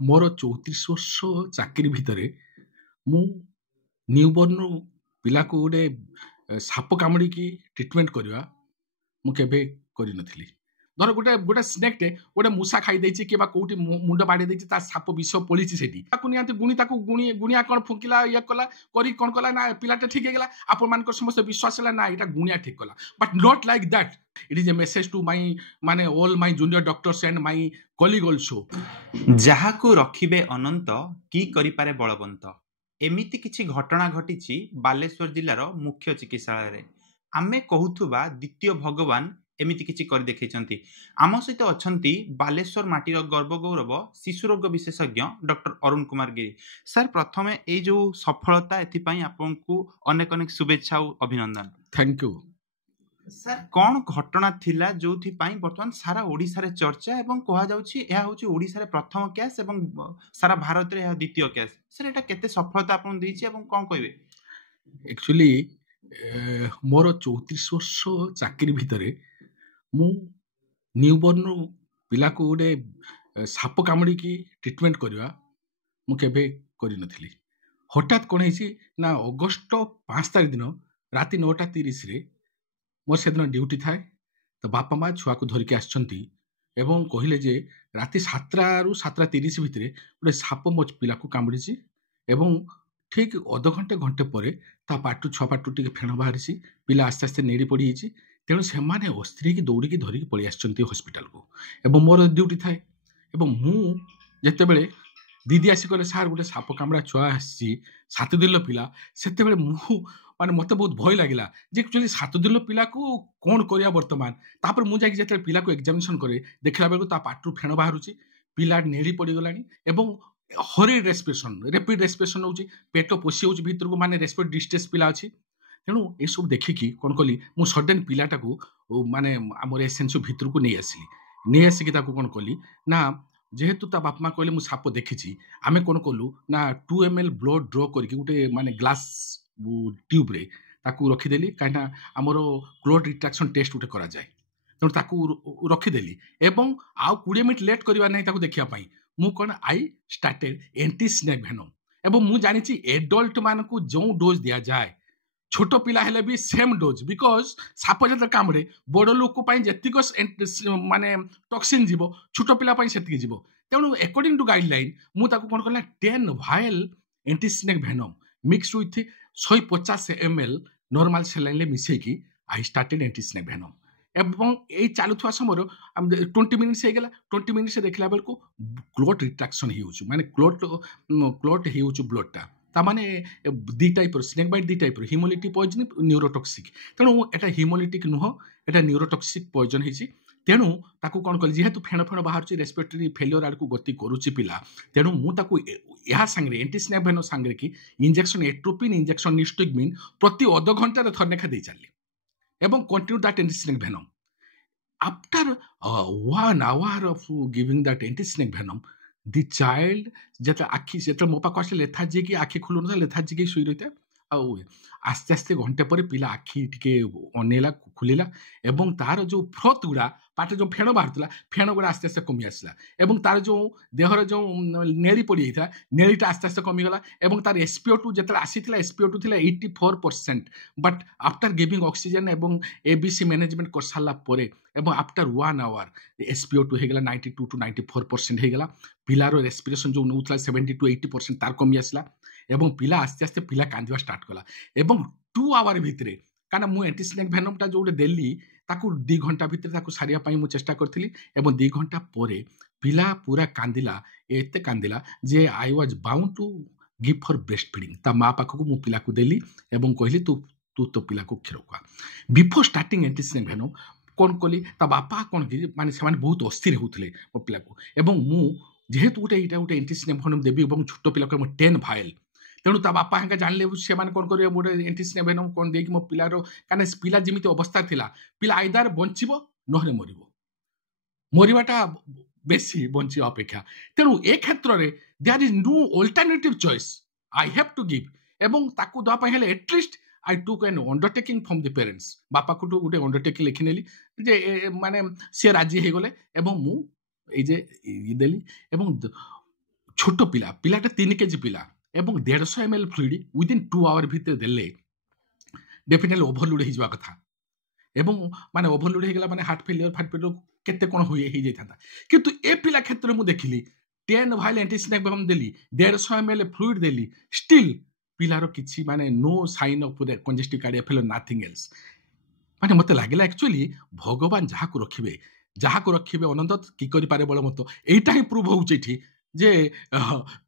ମୋର 34 ବର୍ଷ ଚାକିରି ଭିତରେ ମୁଁ ନ୍ୟୁବର୍ଣ୍ଣ ପିଲାକୁ ଗୋଟେ ସାପ କାମୁଡ଼ିକି ଟ୍ରିଟମେଣ୍ଟ କରିବା ମୁଁ କେବେ କରିନଥିଲି। ଧର ଗୋଟେ ସ୍ନେକ୍ଟେ ଗୋଟେ ମୂଷା ଖାଇଦେଇଛି କିମ୍ବା କୋଉଠି ମୁଣ୍ଡ ବାଡ଼େଇ ଦେଇଛି, ତା ସାପ ବିଷ ପୋଳିଛି ସେଠି, ତାକୁ ନିହାତି ଗୁଣିଆ କ'ଣ ଫୁଙ୍କିଲା ଇଏ କଲା କରି କ'ଣ କଲା ନା ପିଲାଟା ଠିକ୍ ହେଇଗଲା। ଆପଣମାନଙ୍କର ସମସ୍ତେ ବିଶ୍ୱାସ ହେଲା ନା ଏଇଟା ଗୁଣିଆ ଠିକ୍ କଲା, but not like that. It is a message to my all my junior doctors and my colleague also. ଯାହାକୁ ରଖିବେ ଅନନ୍ତ କି କରିପାରେ ବଳବନ୍ତ। ଏମିତି କିଛି ଘଟଣା ଘଟିଛି ବାଲେଶ୍ୱର ଜିଲ୍ଲାର ମୁଖ୍ୟ ଚିକିତ୍ସାଳୟରେ। ଆମେ କହୁଥିବା ଦ୍ୱିତୀୟ ଭଗବାନ ଏମିତି କିଛି କରି ଦେଖାଇଛନ୍ତି। ଆମ ସହିତ ଅଛନ୍ତି ବାଲେଶ୍ୱର ମାଟିର ଗର୍ବ ଗୌରବ ଶିଶୁ ରୋଗ ବିଶେଷଜ୍ଞ ଡକ୍ଟର ଅରୁଣ କୁମାର ଗିରି। ସାର୍, ପ୍ରଥମେ ଏଇ ଯେଉଁ ସଫଳତା ଏଥିପାଇଁ ଆପଣଙ୍କୁ ଅନେକ ଅନେକ ଶୁଭେଚ୍ଛା ଆଉ ଅଭିନନ୍ଦନ। Thank you sir. କ'ଣ ଘଟଣା ଥିଲା ଯୋଉଥିପାଇଁ ବର୍ତ୍ତମାନ ସାରା ଓଡ଼ିଶାରେ ଚର୍ଚ୍ଚା ଏବଂ କୁହାଯାଉଛି ଏହା ହେଉଛି ଓଡ଼ିଶାରେ ପ୍ରଥମ କେସ୍ ଏବଂ ସାରା ଭାରତରେ ଏହା ଦ୍ୱିତୀୟ କେସ୍। ସାର୍, ଏଇଟା କେତେ ସଫଳତା ଆପଣଙ୍କୁ ଦେଇଛି ଏବଂ କ'ଣ କହିବେ? ଆକ୍ଚୁଆଲି ମୋର 34 ବର୍ଷ ଚାକିରି ଭିତରେ ମୁଁ ନ୍ୟୁବର୍ଣ୍ଣ ପିଲାକୁ ଗୋଟେ ସାପ କାମୁଡ଼ିକି ଟ୍ରିଟମେଣ୍ଟ କରିବା ମୁଁ କେବେ କରିନଥିଲି। ହଠାତ୍ କ'ଣ ହେଇଛି ନା ଅଗଷ୍ଟ 5 ତାରିଖ ଦିନ ରାତି 9:30ରେ ମୋର ସେଦିନ ଡ୍ୟୁଟି ଥାଏ। ତ ବାପା ମା ଛୁଆକୁ ଧରିକି ଆସିଛନ୍ତି ଏବଂ କହିଲେ ଯେ ରାତି 7ଟାରୁ 7:30 ଭିତରେ ଗୋଟେ ସାପ ମୋ ପିଲାକୁ କାମୁଡ଼ିଛି ଏବଂ ଠିକ୍ ଘଣ୍ଟେ ପରେ ତା ଛୁଆ ପାଟୁ ଟିକେ ଫେଣ ବାହାରିଛି, ପିଲା ଆସ୍ତେ ଆସ୍ତେ ନେଡ଼ି ପଡ଼ିଯାଇଛି। ତେଣୁ ସେମାନେ ଅସ୍ତ୍ରୀକି ଦୌଡ଼ିକି ଧରିକି ପଳେଇ ଆସିଛନ୍ତି ହସ୍ପିଟାଲକୁ ଏବଂ ମୋର ଡ୍ୟୁଟି ଥାଏ। ଏବଂ ମୁଁ ଯେତେବେଳେ ଦିଦି ଆସି କହିଲେ ସାର୍ ଗୋଟେ ସାପ କାମୁଡ଼ା ଛୁଆ ଆସିଛି 7 ଦିନର ପିଲା, ସେତେବେଳେ ମୋତେ ବହୁତ ଭୟ ଲାଗିଲା ଯେ ଆକ୍ଚୁଆଲି 7 ଦିନର ପିଲାକୁ କ'ଣ କରିବା ବର୍ତ୍ତମାନ। ତାପରେ ମୁଁ ଯାଇକି ଯେତେବେଳେ ପିଲାକୁ ଏକ୍ଜାମିନେସନ୍ କରେ ଦେଖିଲା ବେଳକୁ ତା ପାଟିରୁ ଫେଣ ବାହାରୁଛି, ପିଲା ନେଡ଼ି ପଡ଼ିଗଲାଣି ଏବଂ ହରିଡ୍ ରେସ୍ପିରେସନ୍ ହେଉଛି, ପେଟ ପଶି ହେଉଛି ଭିତରକୁ, ମାନେ ରେସ୍ପିରେଟୋରୀ ଡିଷ୍ଟ୍ରେସ୍ ପିଲା ଅଛି। ତେଣୁ ଏସବୁ ଦେଖିକି କ'ଣ କଲି, ମୁଁ ସଡେନ୍ ପିଲାଟାକୁ ଆମର ଏସଏନ୍ସିୟୁ ଭିତରକୁ ନେଇ ଆସିକି ତାକୁ କ'ଣ କଲି ନା, ଯେହେତୁ ତା ବାପା ମା କହିଲେ ମୁଁ ସାପ ଦେଖିଛି, ଆମେ କ'ଣ କଲୁ ନା 2 ml ବ୍ଲଡ୍ ଡ୍ର କରିକି ଗୋଟେ ଗ୍ଲାସ୍ ଟ୍ୟୁବ୍ରେ ତାକୁ ରଖିଦେଲି, କାହିଁକିନା ଆମର କ୍ଲୋଟ୍ ରିଟ୍ରାକ୍ସନ୍ ଟେଷ୍ଟ ଗୋଟେ କରାଯାଏ। ତେଣୁ ତାକୁ ରଖିଦେଲି ଏବଂ ଆଉ 20 ମିନିଟ୍ ଲେଟ୍ କରିବା ନାହିଁ ତାକୁ ଦେଖିବା ପାଇଁ। ମୁଁ କ'ଣ I started anti snake venom. ଏବଂ ମୁଁ ଜାଣିଛି ଏଡଲ୍ଟ ମାନଙ୍କୁ ଯେଉଁ ଡୋଜ୍ ଦିଆଯାଏ ଛୋଟ ପିଲା ହେଲେ ବି ସେମ୍ ଡୋଜ୍, ବିକଜ ସାପ ଯେତେବେଳେ କାମୁଡ଼େ ବଡ଼ ଲୋକ ପାଇଁ ଯେତିକ ଟକ୍ସିନ୍ ଯିବ ଛୋଟ ପିଲା ପାଇଁ ସେତିକି ଯିବ। ତେଣୁ ଆକର୍ଡିଂ ଟୁ ଗାଇଡଲାଇନ୍ ମୁଁ ତାକୁ କ'ଣ କଲା 10 vial anti snake venom mixed with 150 ml normal ସେଲାଇନ୍ରେ ମିଶେଇକି I started anti snake venom. ଏବଂ ଏଇ ଚାଲୁଥିବା ସମୟରେ 20 ମିନିଟ୍ସ ହେଇଗଲା। 20 ମିନିଟ୍ସରେ ଦେଖିଲା ବେଳକୁ କ୍ଲୋଟ୍ ରିଟ୍ରାକ୍ସନ୍ ହେଇଯାଉଛି, ମାନେ କ୍ଲୋଟ୍ ହେଇଯାଉଛି ବ୍ଲଡ୍ଟା। ତାମାନେ 2 ଟାଇପ୍ର ସ୍ନେକ୍ ବାଇଟ୍, 2 ଟାଇପ୍ର, ହିମୋଲିଟିକ୍ ପଏଜନ୍, ନ୍ୟୁରୋଟକ୍ସିକ୍। ତେଣୁ ଏଟା ହିମୋଲିଟିକ୍ ନୁହଁ, ଏଟା ନ୍ୟୁରୋଟକ୍ସିକ୍ ପଏଜନ୍ ହେଇଛି। ତେଣୁ ତାକୁ କ'ଣ କଲି, ଯେହେତୁ ଫେଣ ବାହାରୁଛି, ରେସ୍ପିରେଟୋରୀ ଫେଲିୟର ଆଡ଼କୁ ଗତି କରୁଛି ପିଲା, ତେଣୁ ମୁଁ ତାକୁ ଏହା ସାଙ୍ଗରେ ଏଣ୍ଟି ସ୍ନେକ୍ ଭେନମ୍ ସାଙ୍ଗରେ କି ଇଞ୍ଜେକ୍ସନ୍ ଏଟ୍ରୋପିନ୍, ଇଞ୍ଜେକ୍ସନ୍ ନିଷ୍ଟୋଇମିନ୍ ପ୍ରତି ଅଧଘଣ୍ଟାରେ ଥରେ ଲେଖା ଦେଇ ଚାଲିଲି ଏବଂ continue that anti snake venom. After 1 hour of giving that anti snake venom, the child ଯେତେବେଳେ ମୋ ପାଖକୁ ଆସିଲେ ଲେଥାର୍ଜିକ୍, ଆଖି ଖୋଲୁନଥିଲା, ଲେଥାର୍ଜିକ୍ ଶୋଇ ରହିଥାଏ। ଆଉ ଆସ୍ତେ ଆସ୍ତେ ଘଣ୍ଟେ ପରେ ପିଲା ଆଖି ଟିକେ ଅନେଇଲା, ଖୋଲିଲା ଏବଂ ତାର ଯେଉଁ ଫ୍ରଥ୍ ଗୁଡ଼ା, ପାଟିରେ ଯେଉଁ ଫେଣ ବାହାରୁଥିଲା, ଫେଣ ଗୁଡ଼ା ଆସ୍ତେ ଆସ୍ତେ କମି ଆସିଲା ଏବଂ ତାର ଯେଉଁ ଦେହର ଯେଉଁ ନେଳି ପଡ଼ିଯାଇଥିଲା, ନେଳିଟା ଆସ୍ତେ ଆସ୍ତେ କମିଗଲା ଏବଂ ତାର SpO2 ଯେତେବେଳେ ଆସିଥିଲା, SpO2 ଥିଲା 84%, ବଟ୍ ଆଫ୍ଟର ଗିଭିଂ ଅକ୍ସିଜେନ୍ ଏବଂ ABC ମ୍ୟାନେଜମେଣ୍ଟ କରିସାରିଲା ପରେ ଏବଂ ଆଫ୍ଟର 1 hour SpO2 ହେଇଗଲା 92 to 94% ହେଇଗଲା। ପିଲାର ରେସ୍ପିରେସନ୍ ଯେଉଁ ନେଉଥିଲା 70 to 80% ତାର କମି ଆସିଲା ଏବଂ ପିଲା ଆସ୍ତେ ଆସ୍ତେ ପିଲା କାନ୍ଦିବା ଷ୍ଟାର୍ଟ କଲା। ଏବଂ 2 hour ଭିତରେ, କାରଣ ମୁଁ ଏଣ୍ଟି ସ୍ନେକ୍ ଭେନମ୍ଟା ଯେଉଁଟା ଦେଲି ତାକୁ 2 ଘଣ୍ଟା ଭିତରେ ତାକୁ ସାରିବା ପାଇଁ ମୁଁ ଚେଷ୍ଟା କରିଥିଲି ଏବଂ 2 ଘଣ୍ଟା ପରେ ପିଲା ପୁରା କାନ୍ଦିଲା, ଏତେ କାନ୍ଦିଲା ଯେ I was bound two give for breast feeding. ତା ମା ପାଖକୁ ମୁଁ ପିଲାକୁ ଦେଲି ଏବଂ କହିଲି ତୁ ତୋ ପିଲାକୁ କ୍ଷୀର ଖୁଆ। Before starting anti snake venom କ'ଣ କଲି, ତା ବାପା କ'ଣ କି ସେମାନେ ବହୁତ ଅସ୍ଥିର ହେଉଥିଲେ ମୋ ପିଲାକୁ ଏବଂ ମୁଁ ଯେହେତୁ ଏଇଟା ଗୋଟେ ଏଣ୍ଟି ସ୍ନେକ୍ ଭେନମ୍ ଦେବି ଏବଂ ଛୋଟ ପିଲାକୁ 10 ଭାଏଲ୍, ତେଣୁ ତା ବାପା ହେଙ୍କା ଜାଣିଲେ ସେମାନେ କ'ଣ କରିବେ, ଗୋଟେ ଏଣ୍ଟି ସ୍ନେକ୍ ଭେନମ୍ କ'ଣ ଦେଇକି ମୋ ପିଲାର, କାରଣ ପିଲା ଯେମିତି ଅବସ୍ଥା ଥିଲା, ପିଲା ଆଇଦର ବଞ୍ଚିବ ନହେଲେ ମରିବ, ମରିବାଟା ବେଶୀ ବଞ୍ଚିବା ଅପେକ୍ଷା। ତେଣୁ ଏ କ୍ଷେତ୍ରରେ there is no alternative choice, I have to give. ଏବଂ ତାକୁ ଦେବା ପାଇଁ ହେଲେ at least I took an undertaking from the parents। ବାପାଙ୍କଠୁ ଗୋଟେ ଅଣ୍ଡରଟେକିଂ ଲେଖିନେଲି ଯେ ମାନେ ସିଏ ରାଜି ହେଇଗଲେ ଏବଂ ମୁଁ ଏଇ ଯେ ଦେଲି ଏବଂ छोट पिला पिलाटा 3 केजी पिला एवं 150 ml फ्लुइड विदिन 2 आवर भितर देले डेफिनेटली ओभरलोड हो कथा एवं माने ओभरलोड हो गला माने हार्ट फेलियर केते कोन होई हे जाता किंतु ए पिला क्षेत्र मु देखिली 10 वाइल एंटीस्नेक बम देली 150 ml फ्लुइड देली स्टिल पिलार किछि माने no sign of congestive cardiac failure nothing else माने मते लागला एक्चुअली भगवान जहाको रखिबे अनंत की करि पारे बळ मत एटा ही प्रूव होउछ एठी जे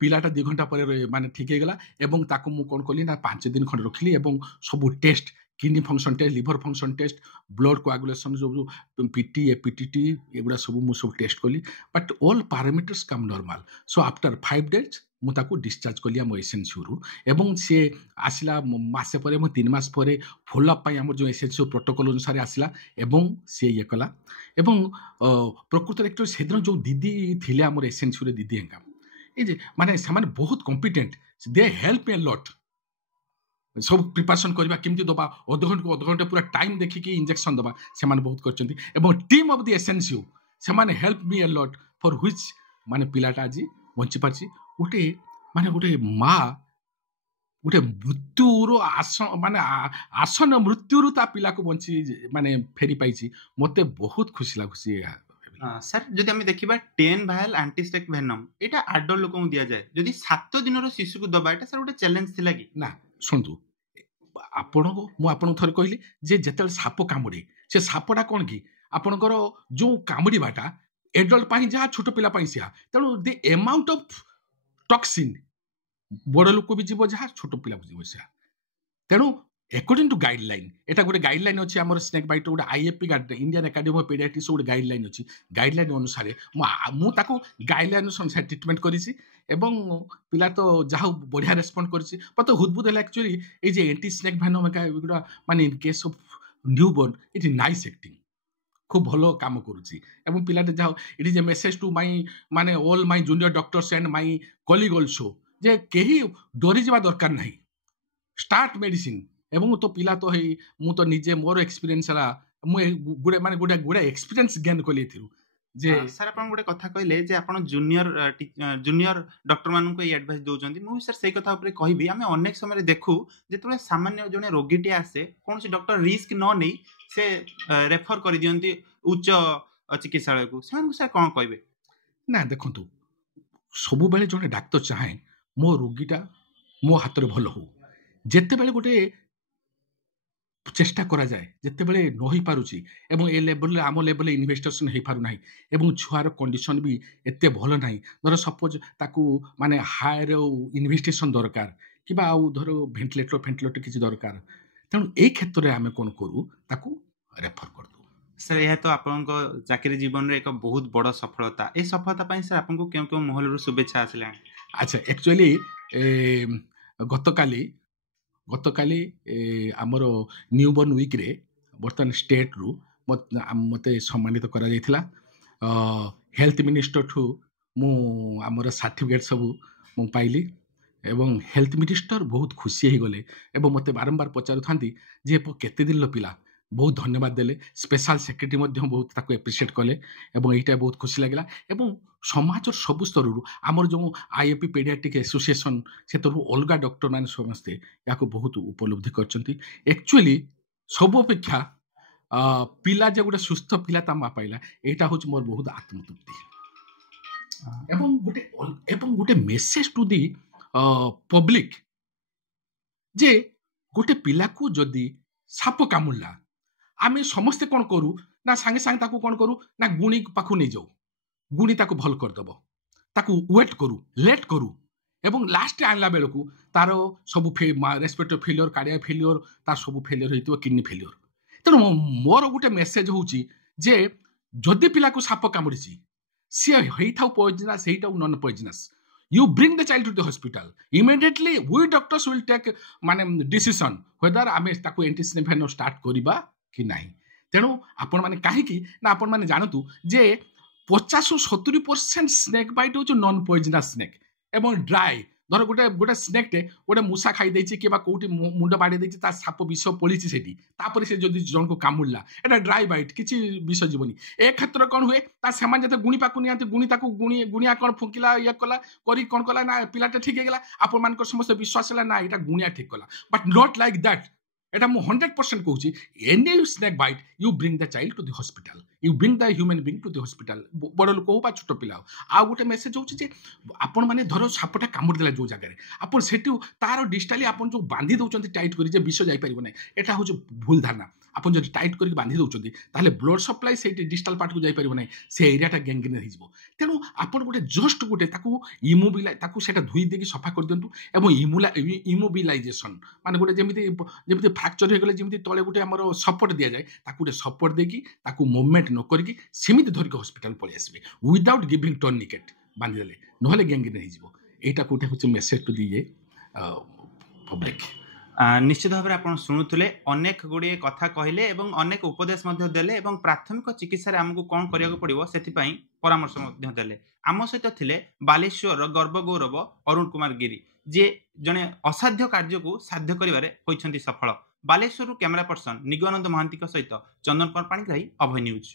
पिलाटा 2 घंटा पर माने ठीक हे गला एवं ताको मु कोन कली ना 5 दिन खंड रखली एवं सब test kidney function test liver function test blood coagulation जो पीटी एपीटीटी एगुड़ा सब टेस्ट कली but all parameters come normal so after 5 days मु ताको डिस्चार्ज कली हम एसएनसीयू रु एवं से आसिला मासे परे मु 3 मास परे फॉलोअप पई हमर जो एसएनसीयू प्रोटोकॉल अनुसार आसिला एवं से ये कला एवं प्रकृत एक्टर सेदिन जो दीदी थिले हमर एसएनसीयू रे दीदी एंका ए जे माने समान बहुत competent they help me a lot सब प्रिपरेशन करबा केमती दबा अध घंटे पूरा टाइम देखिकी इंजेक्शन दबा से माने बहुत करचंती एवं टीम ऑफ द एसएनसीयू से माने help me a lot for which माने पिलाटा आज बंची पारची गोटे माने गोटे माँ गोटे मृत्युर आसन मृत्युर ता पिला को बंची माने फेरी पाइची मते बहुत खुशी लागुसी सर जदि आम देखा 10 वाइल एंटीस्नेक वेनम एटा आडल्ट लोक दिया जाए जदि 7 दिन शिशु को दबा एटा सर गोटे चैलेंज थिला कि ना शुणु आपन थर कहली जे जेते साप कामुड़े से सापटा कौन कि आपणकर जो कामुड़ाटा एडल्ट पाई जहाँ छोट पिला पाई सिया तेणु द अमाउंट ऑफ टॉक्सिन बड़ लोक भी जीव जहाँ छोट पिला जीव सिया तेणु अकॉर्डिंग टू गाइडलाइन एटा गोटे गाइडलाइन अच्छी आम स्नेक बाइट गोटे IFP Indian academy of paediatrics गोटे गाइडलाइन अच्छी गाइडलाइन अनुसार मुझे गाइडलाइन अनुसार ट्रिटमेंट करिछि एवं पिला तो जहाँ बढ़िया रेस्पॉन्ड करिछि मत हुदबुद है एक्चुअली ये एंटी स्नेक वेनम एगुड़ा माने in case of newborn it is nice acting खूब भलो काम करुछि एवं पिला जहाँ it is a message to my माने all my junior doctors and my colleague also जे कहीं डरी जा दरकार नहीं स्टार्ट मेडिसिन एवं तो पिला तो है मु तो निजे मोर एक्सपीरियंस हला गुडे माने गुडे एक्सपीरियंस गेन कली थिरु जे सर अपन गुडे कथा कहले जे अपन जूनियर डॉक्टर मानन को एडवाइस दोचंती मु सर सही कथा ऊपर कहबी हमें अनेक समय देखू जेतले सामान्य जने रोगीटी आसे कोनसी डॉक्टर रिस्क न नै से रेफर कर दियंती उच्च चिकित्सालय को से सर कोन कहबे ना देखंतु सब बेले जने डॉक्टर चाहे मो रोगीटा मो हाथ रे भलो हो जेते बेले गोटे चेष्टा करा जाए जिते बड़े न हो पारुची एवं ए लेवल आम लेवल इन्वेस्टिगेशन हो पारु नाही एवं छुआर कंडीशन भी एते भल नाही धर सपोज ताकू माने हायर इन्वेस्टिगेशन दरकार किबा आउ धर वेंटिलेटर किसी दरकार तेणु ए क्षेत्र में आम कौन करूँ ताकू रेफर कर दू सर यह तो आपन चाकरी जीवन रे एक बहुत बड़ सफलता ए सफलता पाई सर आपन को क्यों क्यों महल शुभेच्छा आसला अच्छा एक्चुअली गतकाली आमर न्यूबॉर्न वीक रे बर्तमान स्टेट रु मते सम्मानित करा जायथिला हेल्थ मिनिस्टर ठू मु आमर सर्टिफिकेट सब मु पाइली एवं हेल्थ मिनिस्टर बहुत खुशी हो गले एवं मते बारंबार पचारु थांती जे केते दिन पिला बहुत धन्यवाद देले स्पेशल सेक्रेटरी मध्य बहुत ताको एप्रिशिएट कले एवं एटा बहुत खुशी लागला एवं समाज सब स्तर आमर जो आईएफपी पेडियाट्रिक एसोसिएशन से तरु अलगा डॉक्टर मान समस्ते या बहुत उपलब्धि करचंती एक्चुअली सब अपेक्षा पिला जे गोटे सुस्थ पिला ता मा पाइला एटा होच मोर बहुत आत्मतृप्ति एवं गोटे मेसेज टू दी पब्लिक जे गोटे पिला को जदी साप कामुला आमे समस्ते कौन करू ना सांगे सांगे ताकू कौन करू ना गुणी पाखु नहीं जाऊ गुणी ताकू भल करदेव ताकू वेट करू लेट करू एवं लास्ट आनला बेलू तार सब रेस्पिरेटरी फेलियर कार्डियक फेलियर तार सब फेलियर होइतो किडनी फेलियर तेणु मोर गोटे मेसेज होची जे जदि पिला को साप कामुड़ी सी होइथाउ पॉइजनस हेइटाउ non poisonous you bring the child to the hospital immediately we doctors will take माने डिसीजन whether आमे ताकू एंटीस्नेक वेनम स्टार्ट करिबा कि नाही तेणु आपण माने काहे कि ना आपण माने जानतु जे 50-70% स्नेक बाइट हो नॉन पॉइजनस स्नेक एवं ड्राई ଧର ଗୋଟେ ଗୋଟେ ସ୍ନେକ୍ଟେ ଗୋଟେ ମୂଷା ଖାଇଦେଇଛି କିମ୍ବା କୋଉଠି ମୁଣ୍ଡ ବାଡ଼େଇ ଦେଇଛି ତା ସାପ ବିଷ ପଳିଛି ସେଠି ତାପରେ ସେ ଯଦି ଜଣକୁ କାମୁଡ଼ିଲା ଏଇଟା ଡ୍ରାଏ ବାଇଟ୍ କିଛି ବିଷ ଯିବନି। ଏ କ୍ଷେତ୍ରରେ କ'ଣ ହୁଏ ତା ସେମାନେ ଯେତେ ଗୁଣି ପାଖକୁ ନିଅନ୍ତି ଗୁଣି ତାକୁ ଗୁଣିଆ କ'ଣ ଫୁଙ୍କିଲା ଇଏ କଲା କରି କ'ଣ କଲା ନା ପିଲାଟା ଠିକ୍ ହେଇଗଲା ଆପଣମାନଙ୍କର ସମସ୍ତେ ବିଶ୍ୱାସ ହେଲା ନା ଏଇଟା ଗୁଣିଆ ଠିକ୍ କଲା ବଟ୍ ନଟ୍ ଲାଇକ୍ ଦ୍ୟାଟ୍। এটা ମୁଁ 100% କହୁଛି any snake bite you bring the child to the hospital you bring the human being to the hospital ବଡ଼ ଲୋକ ହଉ ବା ଛୋଟ ପିଲା ହଉ। ଆଉ ଗୋଟେ ମେସେଜ ହେଉଛି ଯେ ଆପଣମାନେ ଧର ସାପଟା କାମୁଡ଼ି ଦେଲା ଯେଉଁ ଜାଗାରେ ଆପଣ ସେଠୁ ତାର ଡିଷ୍ଟାଲି ଆପଣ ଯେଉଁ ବାନ୍ଧି ଦେଉଛନ୍ତି ଟାଇଟ୍ କରି ଯେ ବିଷ ଯାଇପାରିବ ନାହିଁ ଏଇଟା ହେଉଛି ଭୁଲ ଧାରଣା। ଆପଣ ଯଦି ଟାଇଟ୍ କରିକି ବାନ୍ଧି ଦେଉଛନ୍ତି ତାହେଲେ ବ୍ଲଡ଼ ସପ୍ଲାଏ ସେଇଠି ଡିଷ୍ଟାଲ ପାର୍ଟକୁ ଯାଇପାରିବ ନାହିଁ ସେ ଏରିଆଟା ଗ୍ୟାଙ୍ଗରିନ୍ ହେଇଯିବ। ତେଣୁ ଆପଣ ଗୋଟେ ଜଷ୍ଟ ଗୋଟେ ତାକୁ ତାକୁ ସେଇଟା ଧୋଇ ଦେଇକି ସଫା କରିଦିଅନ୍ତୁ ଏବଂ ଇମୋବିଲାଇଜେସନ୍ ମାନେ ଗୋଟେ ଯେମିତି ଫ୍ରାକ୍ଚର ହେଇଗଲେ ଯେମିତି ତଳେ ଗୋଟେ ଆମର ସପୋର୍ଟ ଦିଆଯାଏ ତାକୁ ଗୋଟେ ସପୋର୍ଟ ଦେଇକି ତାକୁ ମୁଭମେଣ୍ଟ ନ କରିକି ସେମିତି ଧରିକି ହସ୍ପିଟାଲ ପଳେଇ ଆସିବେ ୱିଦାଉଟ୍ ଗିଭିଂ ଟର୍ନିକେଟ୍ ବାନ୍ଧିଦେଲେ ନହେଲେ ଗ୍ୟାଙ୍ଗରିନ୍ ହେଇଯିବ। ଏଇଟା ଗୋଟେ ହେଉଛି ମେସେଜ ଟୁ ଦି ପବ୍ଲିକ୍। ନିଶ୍ଚିତ ଭାବରେ ଆପଣ ଶୁଣୁଥିଲେ ଅନେକ ଗୁଡ଼ିଏ କଥା କହିଲେ ଏବଂ ଅନେକ ଉପଦେଶ ମଧ୍ୟ ଦେଲେ ଏବଂ ପ୍ରାଥମିକ ଚିକିତ୍ସାରେ ଆମକୁ କ'ଣ କରିବାକୁ ପଡ଼ିବ ସେଥିପାଇଁ ପରାମର୍ଶ ମଧ୍ୟ ଦେଲେ। ଆମ ସହିତ ଥିଲେ ବାଲେଶ୍ୱରର ଗର୍ବ ଗୌରବ ଅରୁଣ କୁମାର ଗିରି ଯିଏ ଜଣେ ଅସାଧ୍ୟ କାର୍ଯ୍ୟକୁ ସାଧ୍ୟ କରିବାରେ ହୋଇଛନ୍ତି ସଫଳ। ବାଲେଶ୍ୱରରୁ କ୍ୟାମେରା ପର୍ସନ ନିଗମାନନ୍ଦ ମହାନ୍ତିଙ୍କ ସହିତ ଚନ୍ଦନ କୁମାର ପାଣିଗ୍ରାହୀ, ଅଭୟ ନ୍ୟୁଜ୍।